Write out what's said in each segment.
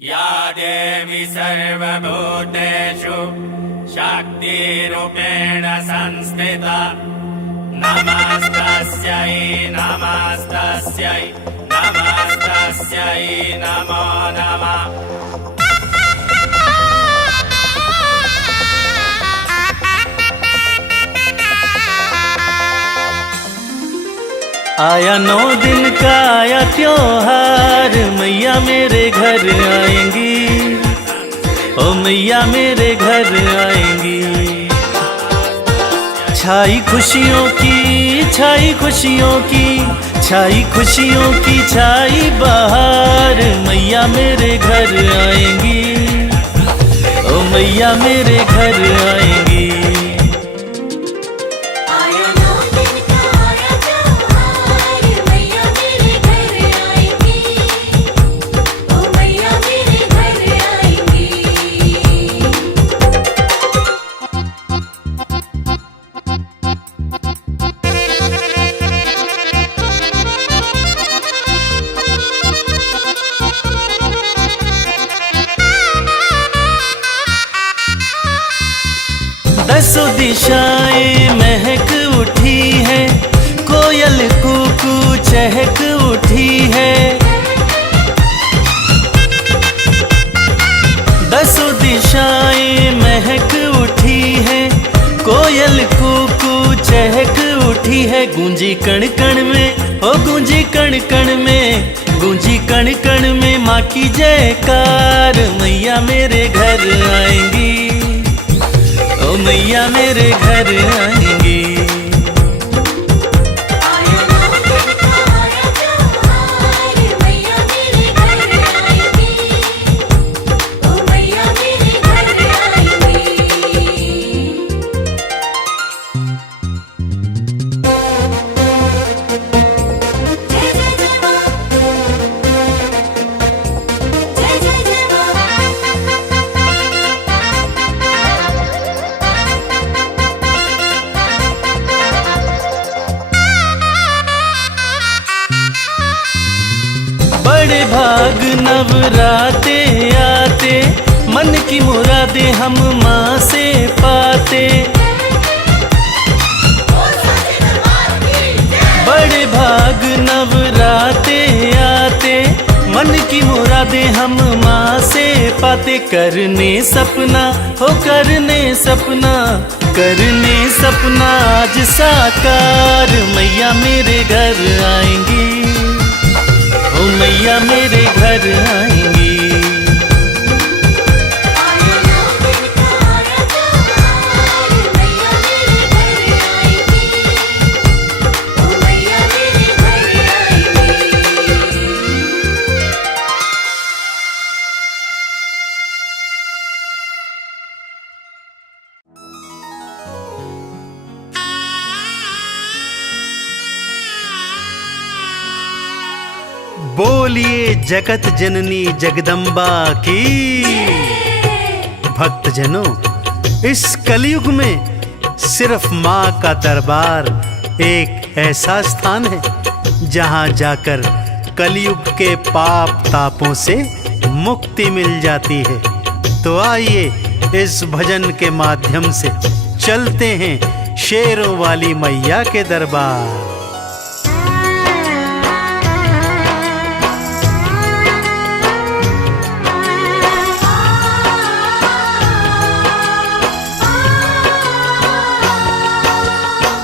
या देवी सर्वभूतेषु शक्तिरूपेण संस्थिता नमस्तस्यै नमस्तस्यै नमस्तस्यै नमो नमः। आया 9 दिन का आया त्योहार, मैया मेरे घर आएंगी, ओ मैया मेरे घर आएंगी। छाई खुशियों की छाई खुशियों की छाई खुशियों की छाई बहार, मैया मेरे घर आएंगी, ओ मैया मेरे घर आएंगी। दसों दिशाएं महक उठी है, कोयल कूकू चहक उठी है। दसों दिशाएं महक उठी है, कोयल कूकू चहक उठी है। गूंजी कण कण में ओ गूंजी कण कण में गूंजी कण कण में माँ की जयकार, मैया मेरे घर आएंगी, ओ मैया मेरे घर आएंगी। बड़े भाग नवराते आते, मन की मुरादें हम माँ से पाते। बड़े भाग नवराते आते, मन की मुरादें हम माँ से पाते। करने सपना हो करने सपना आज साकार, मैया मेरे घर आएंगी, ओ मैया मेरे घर आएंगी। बोलिए जगत जननी जगदम्बा की। भक्तजनों, इस कलयुग में सिर्फ माँ का दरबार एक ऐसा स्थान है जहाँ जाकर कलयुग के पाप तापों से मुक्ति मिल जाती है। तो आइए इस भजन के माध्यम से चलते हैं शेरों वाली मैया के दरबार।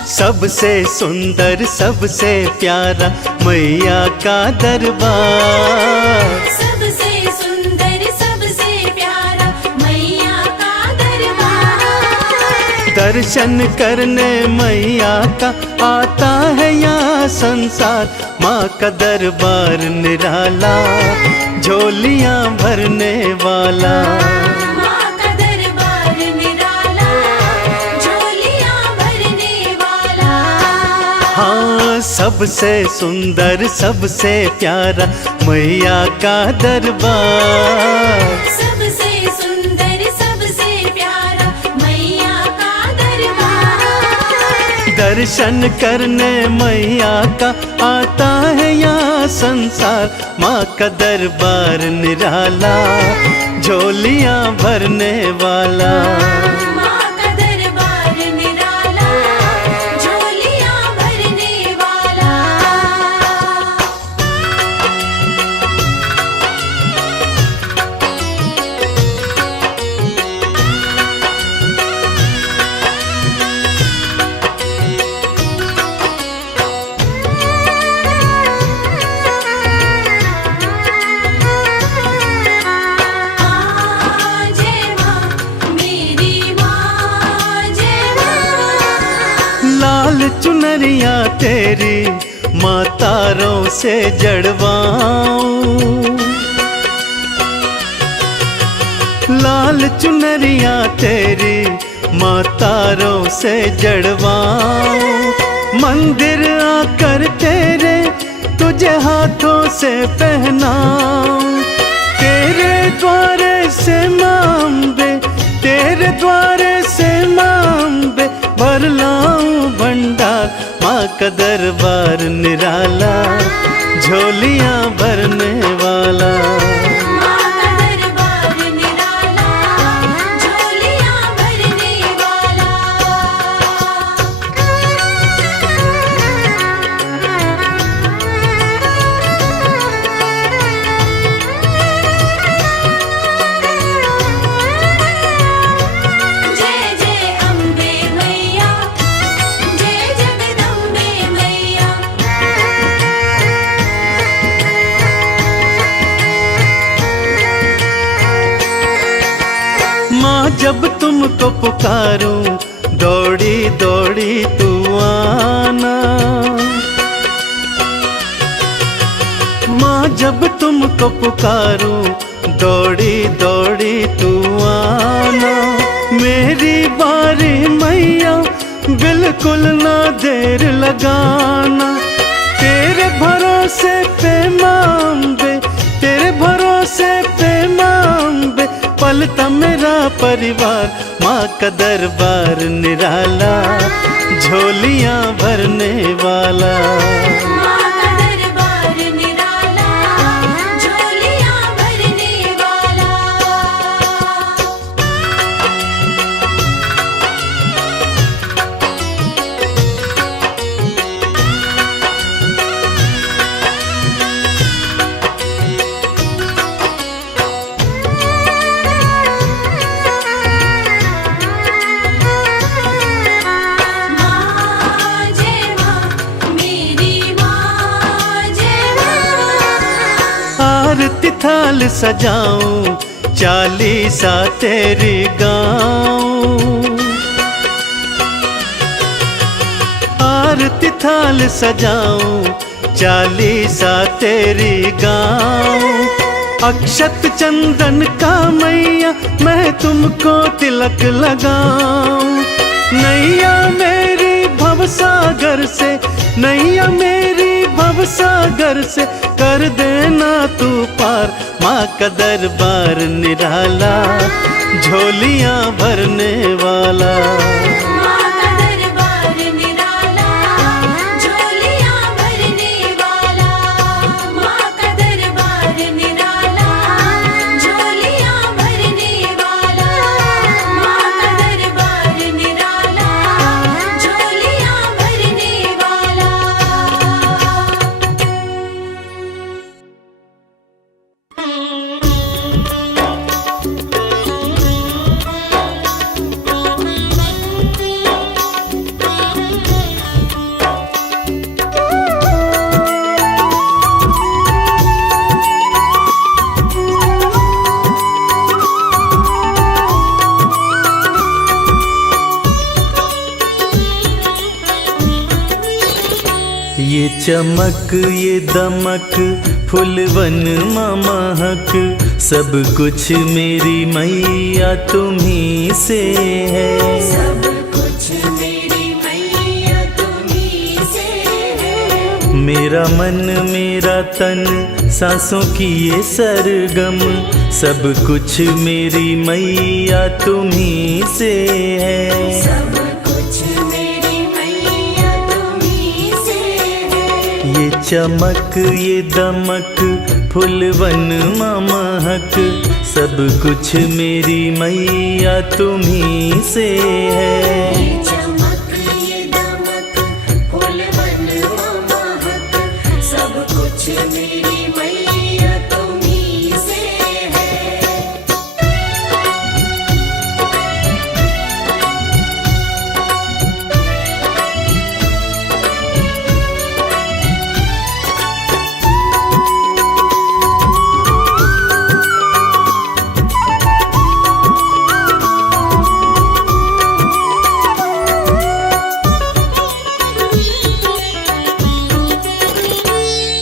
सबसे सुंदर सबसे प्यारा मैया का दरबार, सबसे सुंदर सबसे प्यारा मैया का दरबार। दर्शन करने मैया का आता है यहाँ संसार, माँ का दरबार निराला झोलियाँ भरने वाला। हाँ, सबसे सुंदर सबसे प्यारा मैया का दरबार, सबसे सुंदर सबसे प्यारा मैया का दरबार। दर्शन करने मैया का आता है यहाँ संसार, माँ का दरबार निराला, झोलियाँ भरने वाला। माँ का दरबार निराला, झोलियाँ भरने वाला। जय माँ मेरी माँ, जय माँ। लाल चुनरिया तेरी माँ तारों से जड़वाऊं, लाल चुनरिया तेरी माँ तारों से जड़वाऊं। मंदिर आकर तेरे तुझे हाथों से पहनाऊं। तेरे द्वारे से माँ अम्बे, तेरे द्वारे से माँ अम्बे भर लाऊं भंडार। माँ का दरबार निराला, झोलियाँ भरने वाला। माँ का दरबार निराला, झोलियाँ भरने वाला। जय जय अम्बे मैया, जय जगदम्बे मैया। माँ जब तुमको पुकारूं, दौड़ी दौड़ी तू आना। माँ जब तुमको पुकारूं, दौड़ी दौड़ी तू आना। मेरी बारी मैया, बिल्कुल ना देर लगाना। तेरे भरोसे पे माँ अम्बे, तेरे भरोसे पे माँ अम्बे पलता मेरा परिवार। माँ का दरबार निराला, झोलियाँ भरने वाला। माँ का दरबार निराला, झोलियाँ भरने वाला। माँ जय माँ मेरी माँ, जय माँ। आरती थाल सजाऊं, चालीसा तेरी गाऊं। आरती थाल सजाऊं, चालीसा तेरी गाऊं। अक्षत चंदन का मैया मैं तुमको तिलक लगाऊं। नैया मेरी भवसागर से, नैया मेरी भवसागर से कर देना तू पार। माँ का दरबार निराला, झोलियाँ भरने वाला। माँ का दरबार निराला, झोलियाँ भरने वाला। माँ का दरबार निराला, झोलियाँ भरने वाला। माँ का दरबार निराला, झोलियाँ भरने वाला। ये चमक ये दमक फुलवन महक, सब कुछ मेरी मैया तुम्ही से है। सब कुछ मेरी मैया तुम्ही से है। मेरा मन मेरा तन सांसों की ये सरगम, सब कुछ मेरी मैया तुम्ही से है। सब कुछ मेरी मैया तुम्ही से है। ये चमक ये दमक फूलवन महक, सब कुछ मेरी मैया तुम्ही से है। ये चमक ये दमक फूलवन महक, सब कुछ मेरी मैया तुम्ही से है।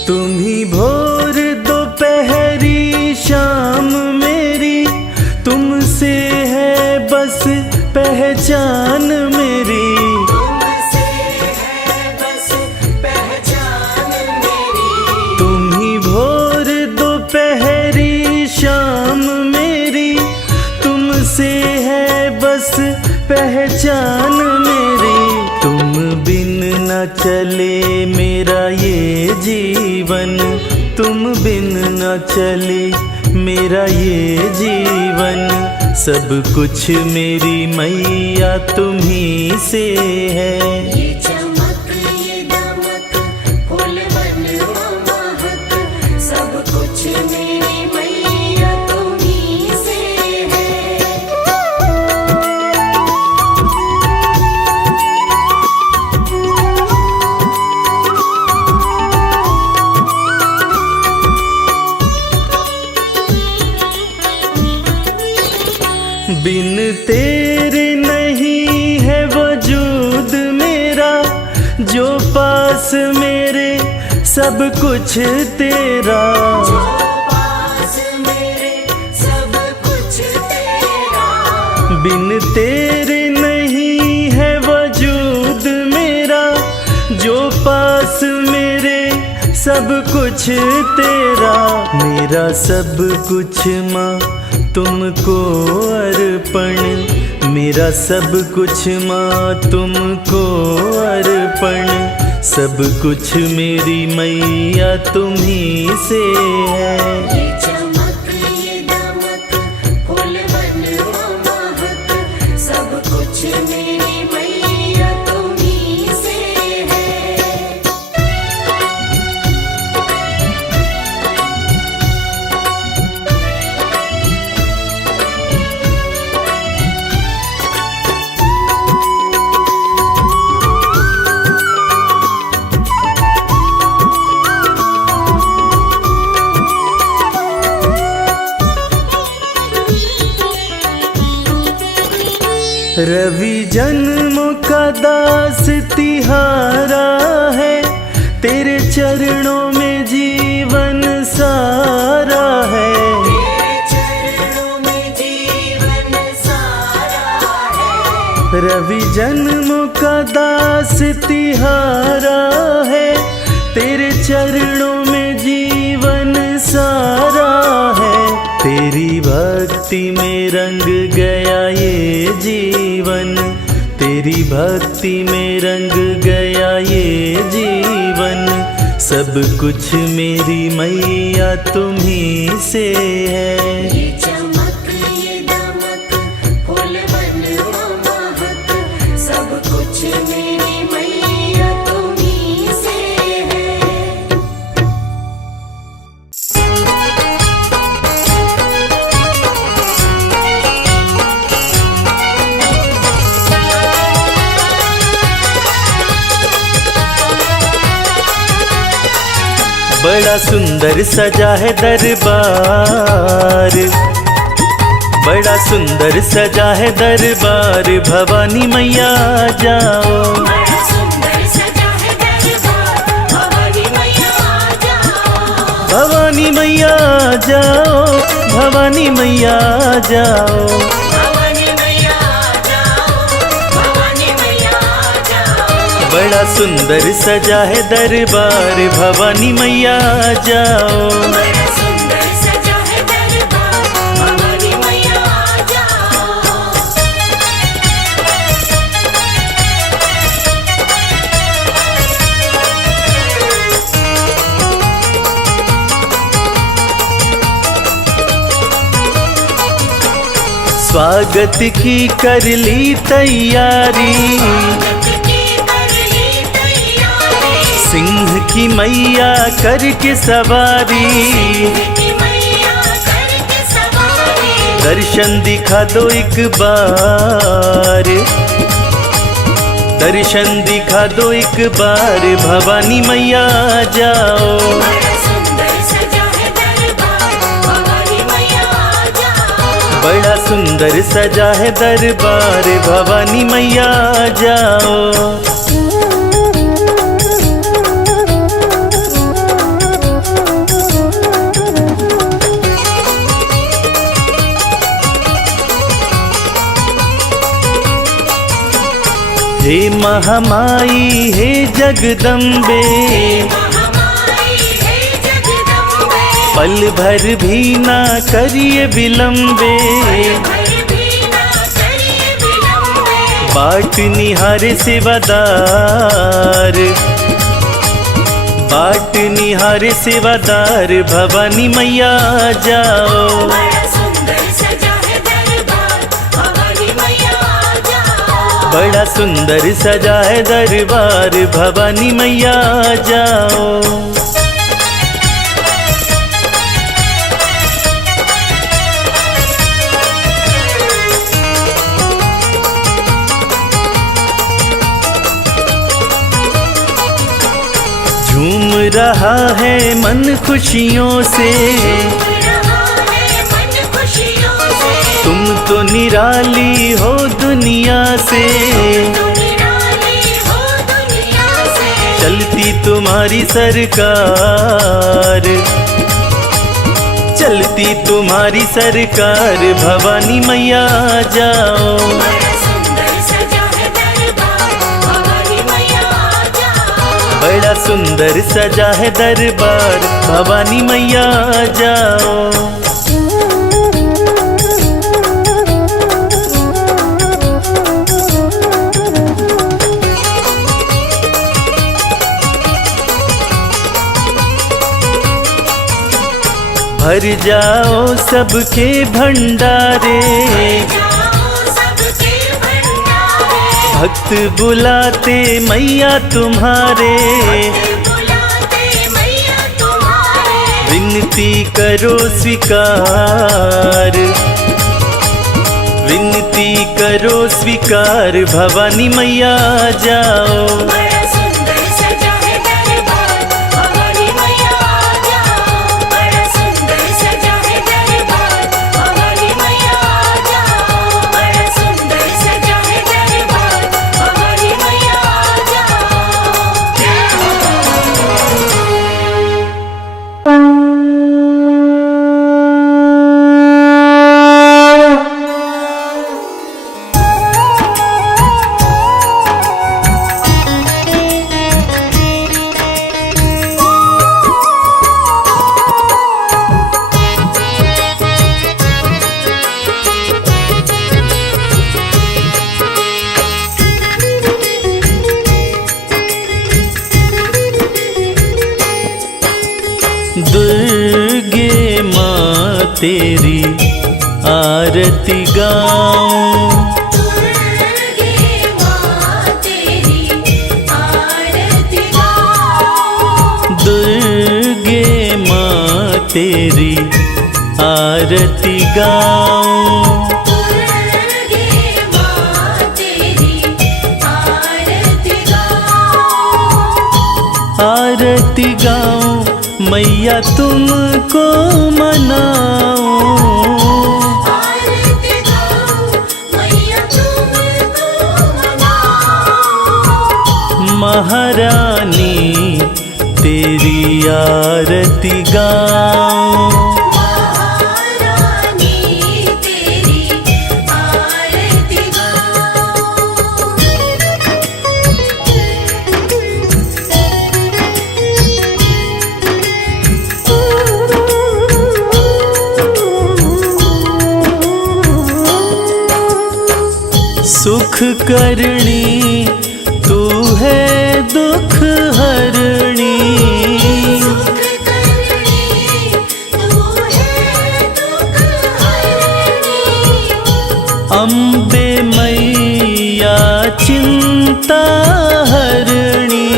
तुम्ही भोर दोपहरी शाम मेरी, तुमसे है बस पहचान मेरी। तुमसे है बस पहचान मेरी। तुम्ही भोर दोपहरी शाम मेरी, तुमसे है बस पहचान मेरी। तुम बिन न चले मेरा ये जीवन, तुम बिन न चले मेरा ये जीवन। सब कुछ मेरी मैया तुम्ही से है। ये चमक ये दमक फूलवन महक, सब कुछ मेरी मैया तुम्ही से है। बिन तेरे नहीं है वजूद मेरा, जो पास मेरे सब कुछ तेरा। जो पास मेरे सब कुछ तेरा। बिन तेरे नहीं है वजूद मेरा, जो पास मेरे सब कुछ तेरा। मेरा सब कुछ माँ तुमको अर्पण, मेरा सब कुछ माँ तुमको अर्पण। सब कुछ मेरी मैया तुम्ही से है। ये चमक ये दमक फूलवन महक, सब कुछ मेरी मैया तुम्ही से है। रवि जन्मों का दास तिहारा है, तेरे चरणों में जीवन सारा है। तेरे चरणों में जीवन सारा है। रवि जन्मों का दास तिहारा है, तेरे चरणों में जीवन सारा है। तेरी भक्ति में रंग गया ये जीवन, तेरी भक्ति में रंग गया ये जीवन। सब कुछ मेरी मैया तुम्ही से है। ये चमक ये दमक फूलवन महक, सब कुछ मेरी मैया तुम्ही से है। बड़ा सुंदर सजा है दरबार, बड़ा सुंदर सजा है दरबार। भवानी मैया जाओ, बड़ा सुंदर सजा है दरबार, भवानी मैया जाओ। भवानी मैया जाओ, भवानी मैया जाओ। भवानी मैया जाओ, भवानी मैया जाओ। बड़ा सुंदर सजा है दरबार, भवानी मैया जाओ। बड़ा सुंदर सजा है दरबार, भवानी मैया जाओ। स्वागत की कर ली तैयारी, सिंह की मैया करके सवारी, दर्शन दिखा दो एक बार, दर्शन दिखा दो एक बार, भवानी मैया जाओ। बड़ा सुंदर सजा है दरबार, भवानी मैया जाओ। हे महामाई हे जगदम्बे, पल भर भी ना करिए विलम्बे, बाट निहारे सेवादार, बाट निहारे सेवादार, भवानी मैया जाओ। बड़ा सुंदर सजा है दरबार, भवानी मैया जाओ। झूम रहा है मन खुशियों से, तुम तो निराली हो दुनिया से, चलती तुम्हारी सरकार, चलती तुम्हारी सरकार, भवानी मैया जाओ। बड़ा सुंदर सजा है दरबार, भवानी मैया जाओ। भर जाओ सबके भंडारे, भक्त बुलाते मैया तुम्हारे, विनती करो स्वीकार, विनती करो स्वीकार, भवानी मैया जाओ। दुर्गे माँ तेरी आरती गाऊं, दुर्गे माँ तेरी आरती गाऊं, आरती गाऊं, मैया तुमको मनाऊं, महारानी तेरी आरती गाऊं, सुख करणी तू है दुख हरणी, अम्बे मैया चिंता हरणी,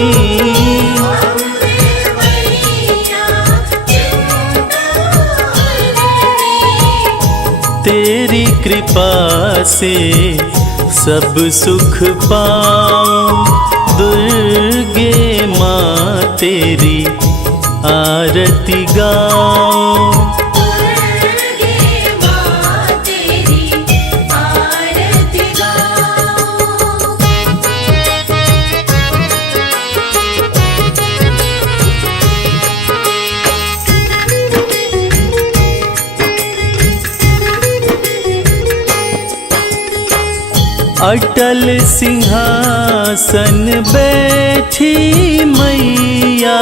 तेरी कृपा से सब सुख पाऊं। दुर्गे माँ तेरी आरती गाऊं। अटल सिंहासन बैठी मैया,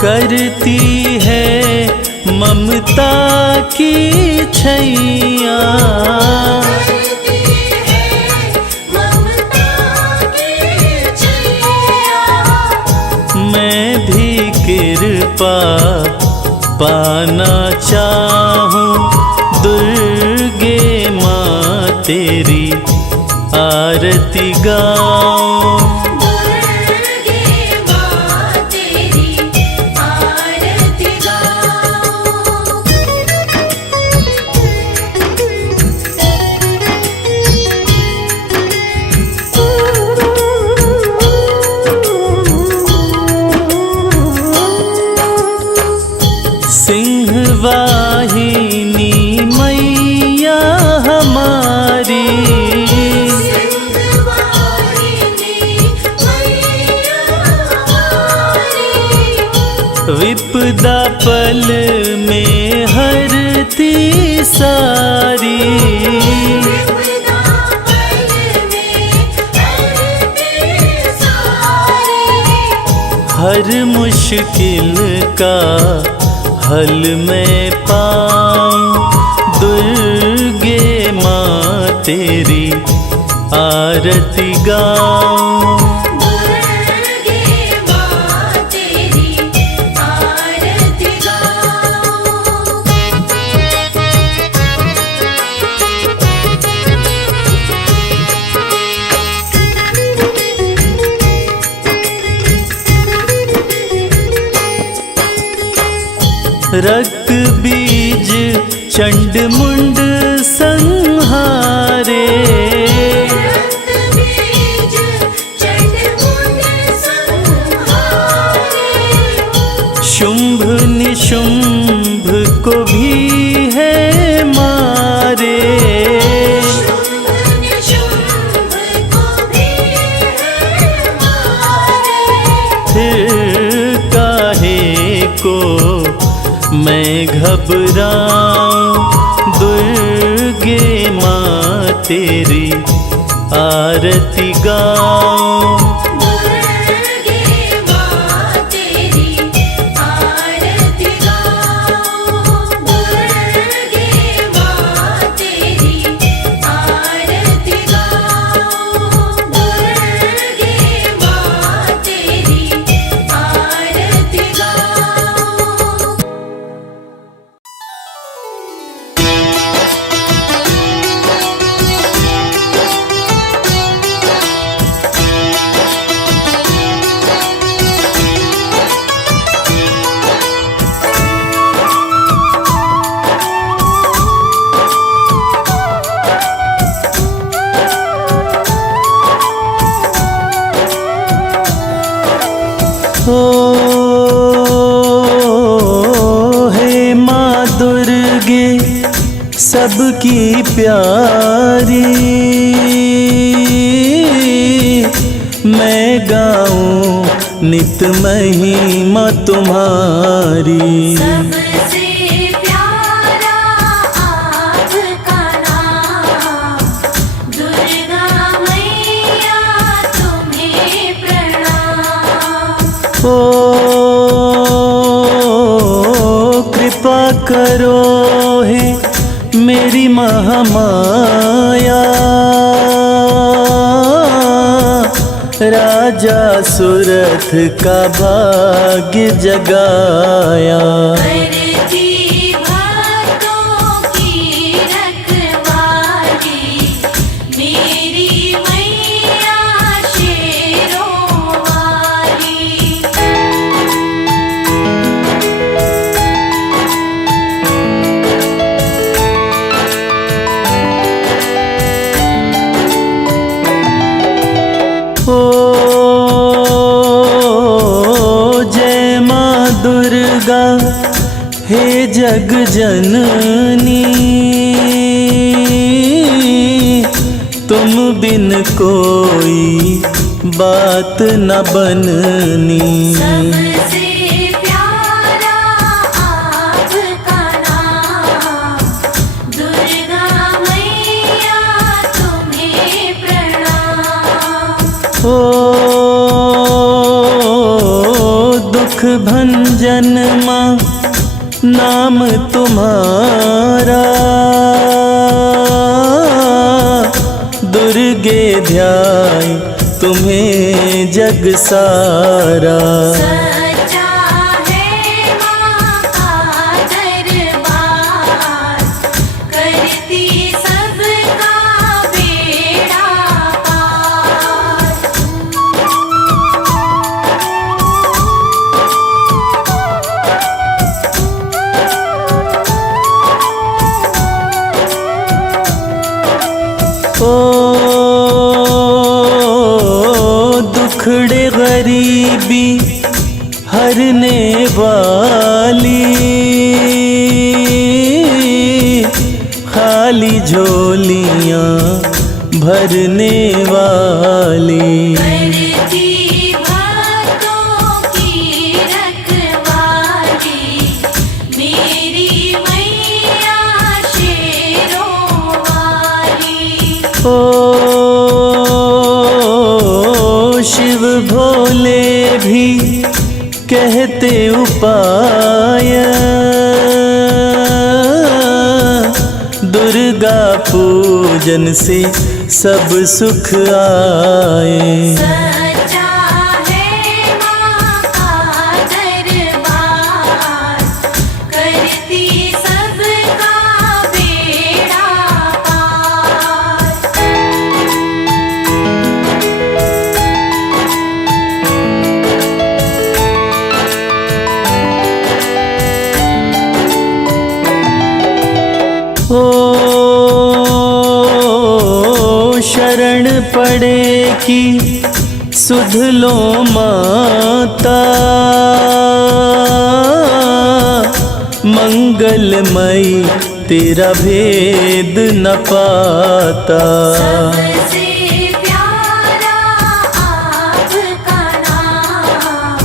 करती है ममता की छैया। मैं भी कृपा पाना चाहूं। दुर्गे माँ तेरी आरती गाऊं। वाहिनी मैया हमारी, विपदा पल में हरती सारी। हर मुश्किल का हल मैं पाऊं। दुर्गे माँ तेरी आरती गाऊं। रक्त बीज चंड मुंड संहारे, शुंभ निशुंभ को भी है मारे। फिर काहे को मैं घबराऊं। दुर्गे माँ तेरी आरती गाऊं। हे माँ दुर्गे सबकी प्यारी, मैं गाऊं नित महिमा तुम्हारी। सबसे प्यारा आपका नाम, दुर्गा मैया तुम्हें प्रणाम। कृपा करो हे मेरी महामाया, राजा सुरथ का भाग्य जगाया। करती भक्तों की रखवाली मेरी मैया शेरों वाली। ओ जय माँ दुर्गा हे जग जननी, तुम बिन कोई बात न बननी। सबसे प्यारा आपका नाम, दुर्गा मैया तुम्हें प्रणाम। ओ दुख भंजन माँ नाम तुम्हारा, दुर्गे ध्याय तुम्हें जग सारा। सच्चा है माँ का दरबार, करती सबका बेड़ा पार। ओ दुखड़े गरीबी हरने वाली, खाली झोलियाँ भरने वाली। करती भक्तों की रखवाली मेरी मैया शेरों वाली। ओ शिव भोले भी कहते उपाय, दुर्गा पूजन से सब सुख आए। सच्चा है माँ का दरबार, करती सबका बेड़ा पार। ओ शरण पड़े की सुध लो माता, मंगलमयी तेरा भेद न पाता। सबसे प्यारा आपका नाम,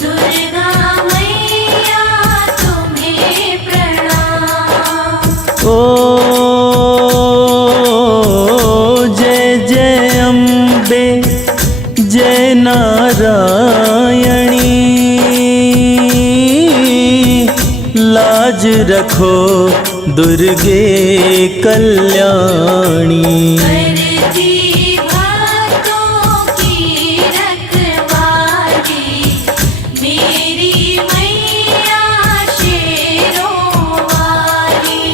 दुर्गा मैया तुम्हें प्रणाम। ओ जय जय अम्बे जय नारायणी, लाज रखो दुर्गे कल्याणी। करती भक्तों की रखवाली मेरी मैया शेरों वाली।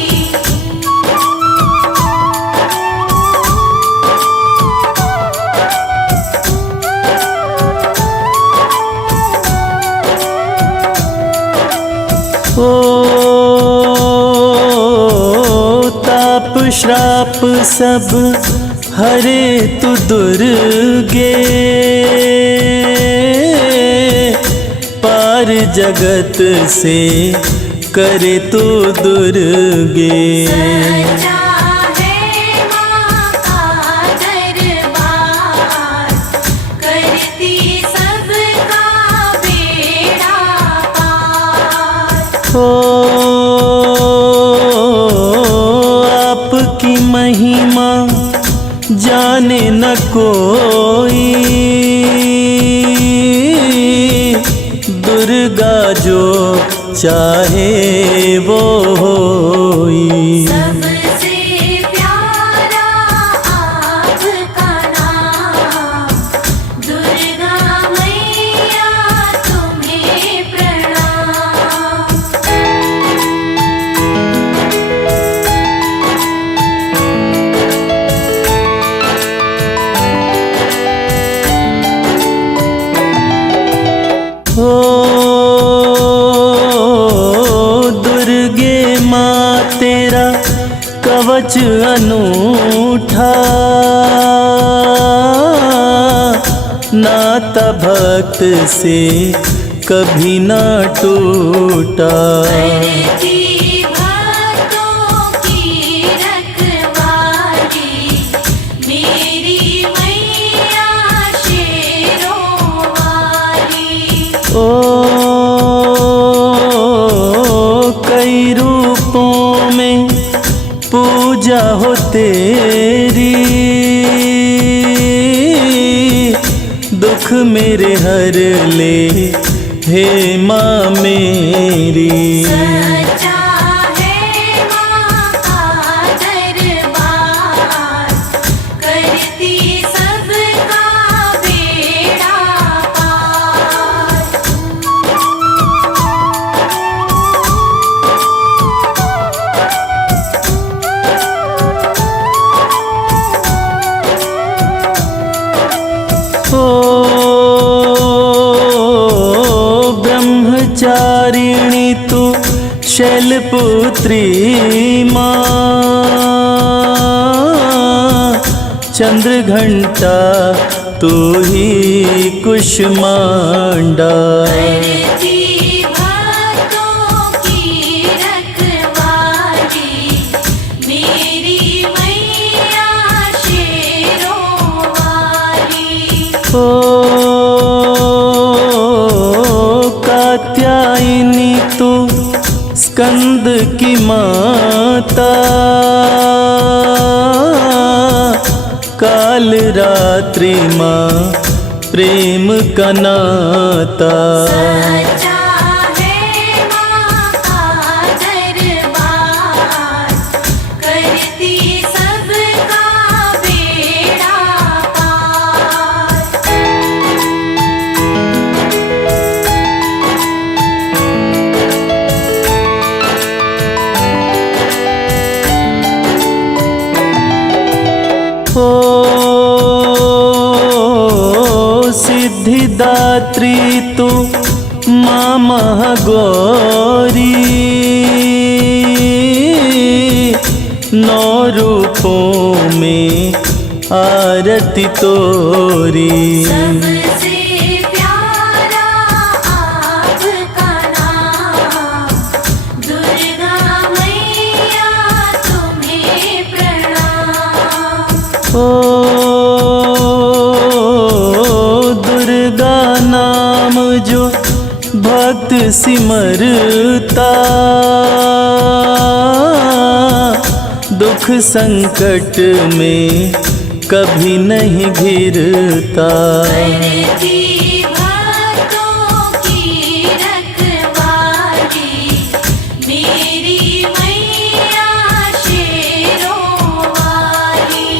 ओ ताप श्राप सब हरे तु दुर्गे, पार जगत से करे तू दुर्गे। सच्चा है माँ का दरबार, करती सबका बेड़ा पार। हो आपकी महिमा जाने न कोई, दुर्गा जो चाहे वो होई। सबसे प्यारा आपका नाम, कवच अनूठा, नाता भक्त से कभी ना टूटा। करती भक्तों की रखवाली मेरी मैया शेरों वाली। ओ कई रूपों में पूजा हो तेरी, दुख मेरे हर ले हे माँ मेरी। सच्चा है माँ का दरबार, करती सबका बेड़ा पार। ब्रह्मचारिणी तू शैलपुत्री माँ, चंद्रघंटा तू ही कुष्मांडा। करती भक्तों की रखवाली मेरी मैया शेरों वाली। कात्यायनी तू स्कंद की माता, काल रात्रि माँ प्रेम का नाता। सच्चा है माँ का दरबार, करती सबका बेड़ा पार। सिद्धिदात्री तू माँ महागौरी, नौ रूपों में आरती तोरी। सबसे प्यारा आपका नाम, दुर्गा मैया तुम्हें प्रणाम। दुर्गा नाम जो भक्त सिमरता, दुख संकट में कभी नहीं घिरता। करती भक्तों की रखवाली मेरी मैया शेरों वाली।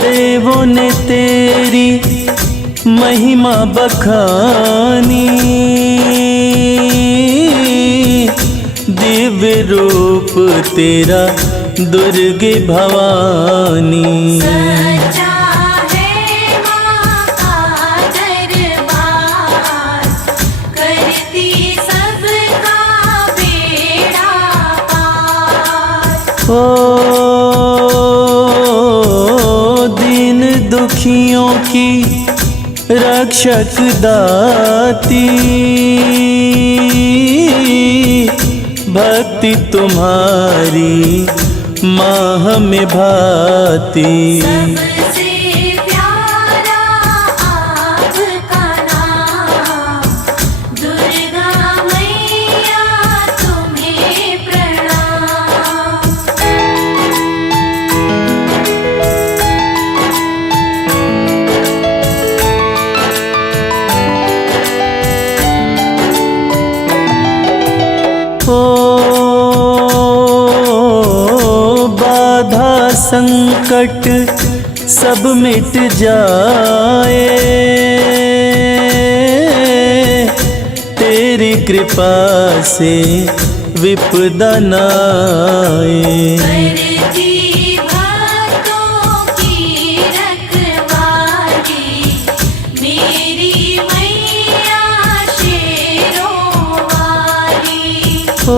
देवों ने तेरी महिमा बखानी, दिव्य रूप तेरा दुर्गे भवानी। सच्चा है माँ का दरबार, करती सबका बेड़ा पार। दीन दुखियों की रक्षक दाती, भक्ति तुम्हारी माँ हमें भाती। सबसे प्यारा आपका नाम, दुर्गा मैया तुम्हें प्रणाम। बाधा संकट सब मिट जाए, तेरी कृपा से विपदा न आए। करती ओ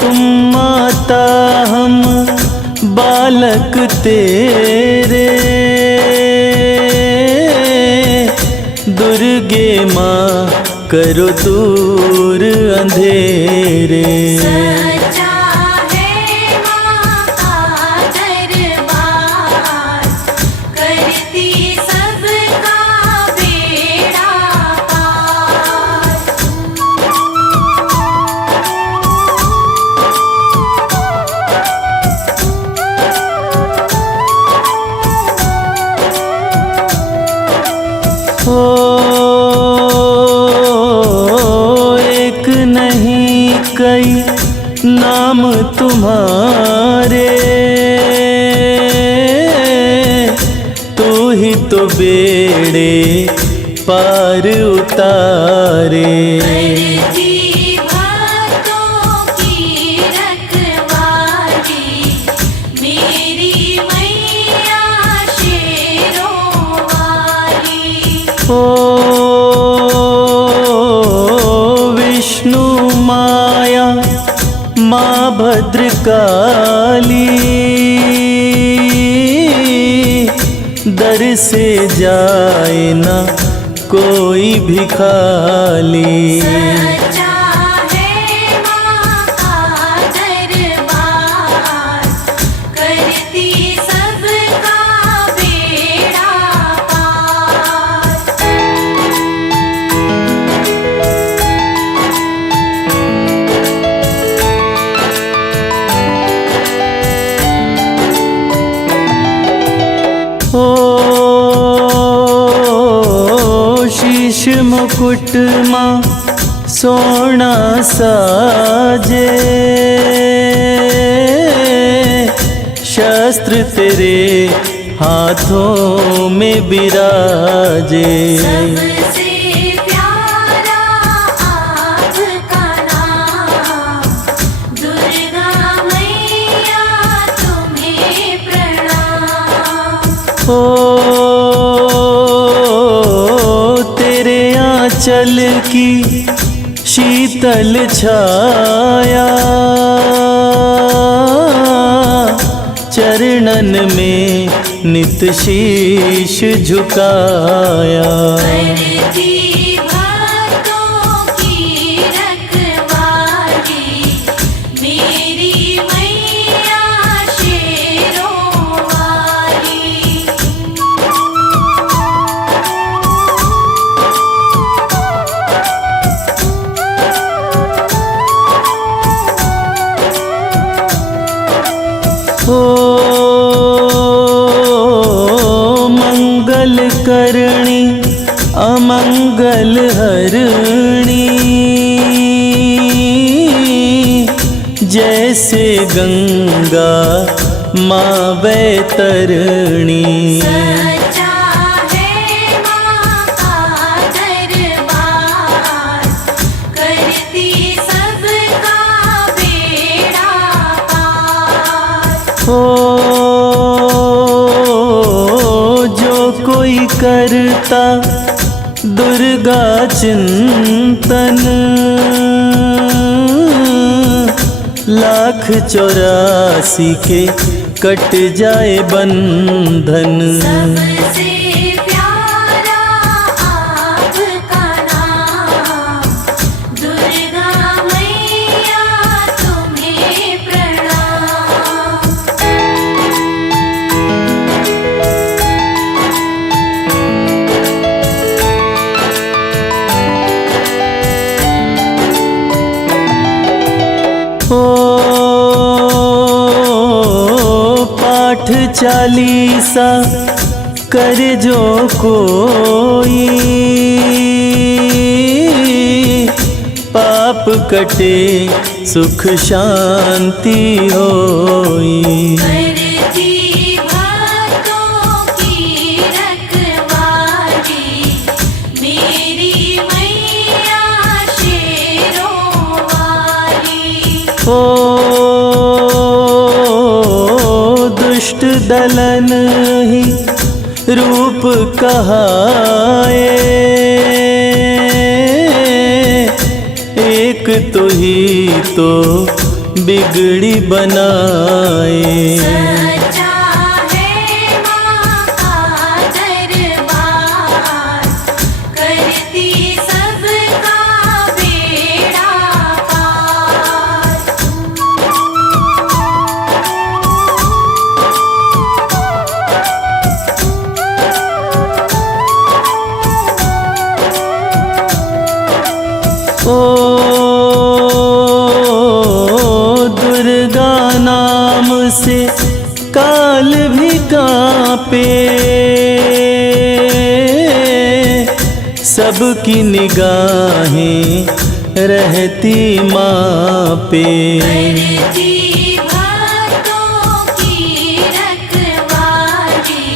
तुम माता हम बालक तेरे, दुर्गे माँ करो दूर अंधेरे। सच्चा है माँ का दरबार, करती सबका बेड़ा पार। ओ एक नहीं कई नाम तुम्हारे, तू ही तो बेड़े पार उतारे। करती भक्तों की रखवाली, मेरी मैया शेरों वाली। ओ विष्णु माया माँ भद्रकाली, दर से जाए ना कोई भी खाली। सच्चा है माँ का दरबार, करती सबका बेड़ा पार। ओ शीश मुकुट माँ सोना साजे, शस्त्र तेरे हाथों में बिराजे। सबसे प्यारा आपका नाम, दुर्गा मैया तुम्हें प्रणाम। ओ तेरे आंचल की शीतल छाया, चरणन में नित शीश झुकाया। करती भक्तों की रखवाली, मेरी मैया शेरों वाली। ओ मंगल करणी अमंगल हरणी, जैसे गंगा माँ वैतरणी। सच्चा है माँ का दरबार, करती सबका बेड़ा पार। ओ जो कोई करता दुर्गा चिंतन, 1,84 के कट जाए बंधन। सबसे प्यारा आपका नाम, दुर्गा मैया तुम्हें प्रणाम। ओ पाठ चालीसा कर जो कोई, पाप कटे सुख शांति होई। करती भक्तों की रखवाली, मेरी मैया शेरों वाली। ओ दुष्ट दलन ही रूप कहाए, एक तो ही तो बिगड़ी बनाए। सच्चा है माँ का दरबार, करती सबका बेड़ा पार। ओ दुर्गा नाम से काल भी कांपे, सबकी निगाहें रहती माँ पे। करती भक्तों की रखवाली,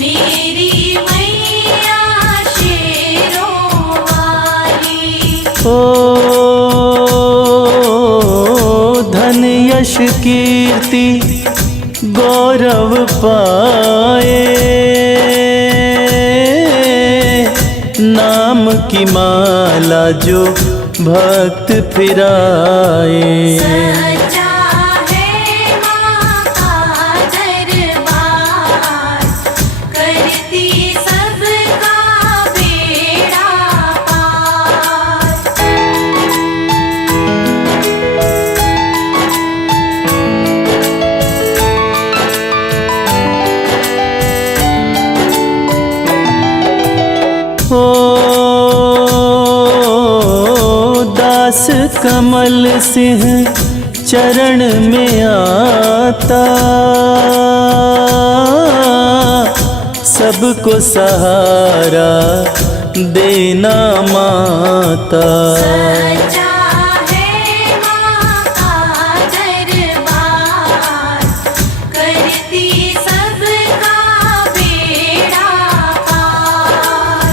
मेरी मैया शेरों वाली। ओ धन यश कीर्ति गौरव पाए, नाम की माला जो भक्त फिराए। सच्चा है माँ का दरबार, करती सबका बेड़ा पार। दास कमल सिंह चरण में आता, सबको सहारा देना माता। सच्चा है माँ का दरबार, करती सबका बेड़ा पार।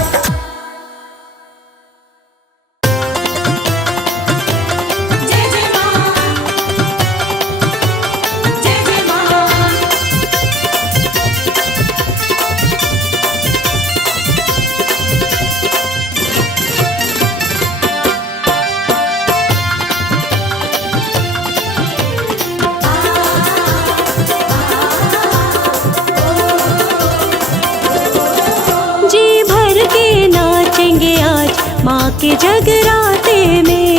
जय जय माँ, जय जय माँ। जी भर के नाचेंगे आज माँ के जगराते में,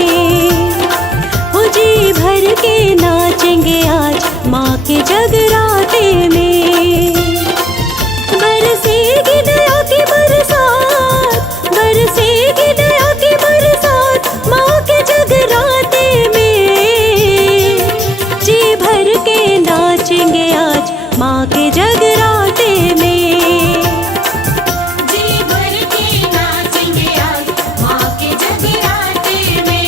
ओ जी भर के नाचेंगे आज माँ के जगराते में। बरसेगी दया की बरसात, बरसेगी दया की बरसात माँ के जगराते में। जी भर के नाचेंगे आज माँ के जगराते में। जी भर के नाचेंगे आज माँ के जगराते में।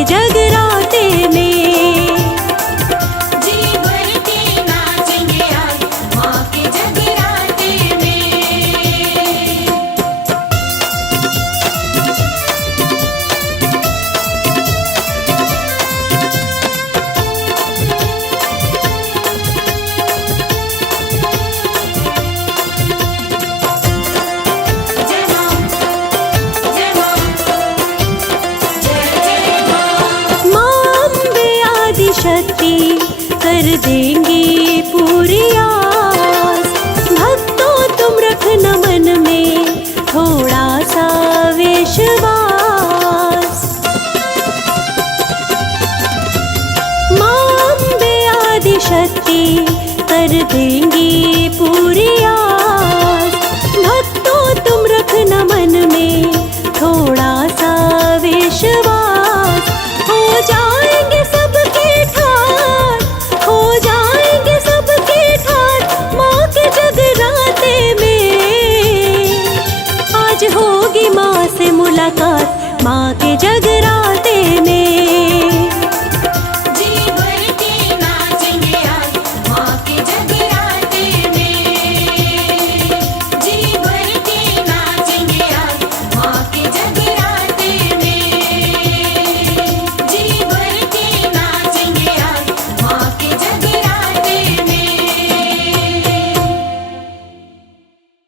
के जगराते में। जी भर के नाचेंगे आज माँ के जगराते में। जय माँ, जय माँ, जय जय माँ। माँ अम्बे आदिशक्ति कर देंगी पूरी आस। भक्तों तुम रखना मन में थोड़ा सा विश्वास। माँ अम्बे आदिशक्ति कर देंगी पूरी आस। भक्तों तुम रखना मन में थोड़ा सा विश्वास। हो जाएंगे सबके ठार, हो जाएंगे सबके ठार माँ के जगराते में। आज होगी माँ से मुलाकात माँ के जगराते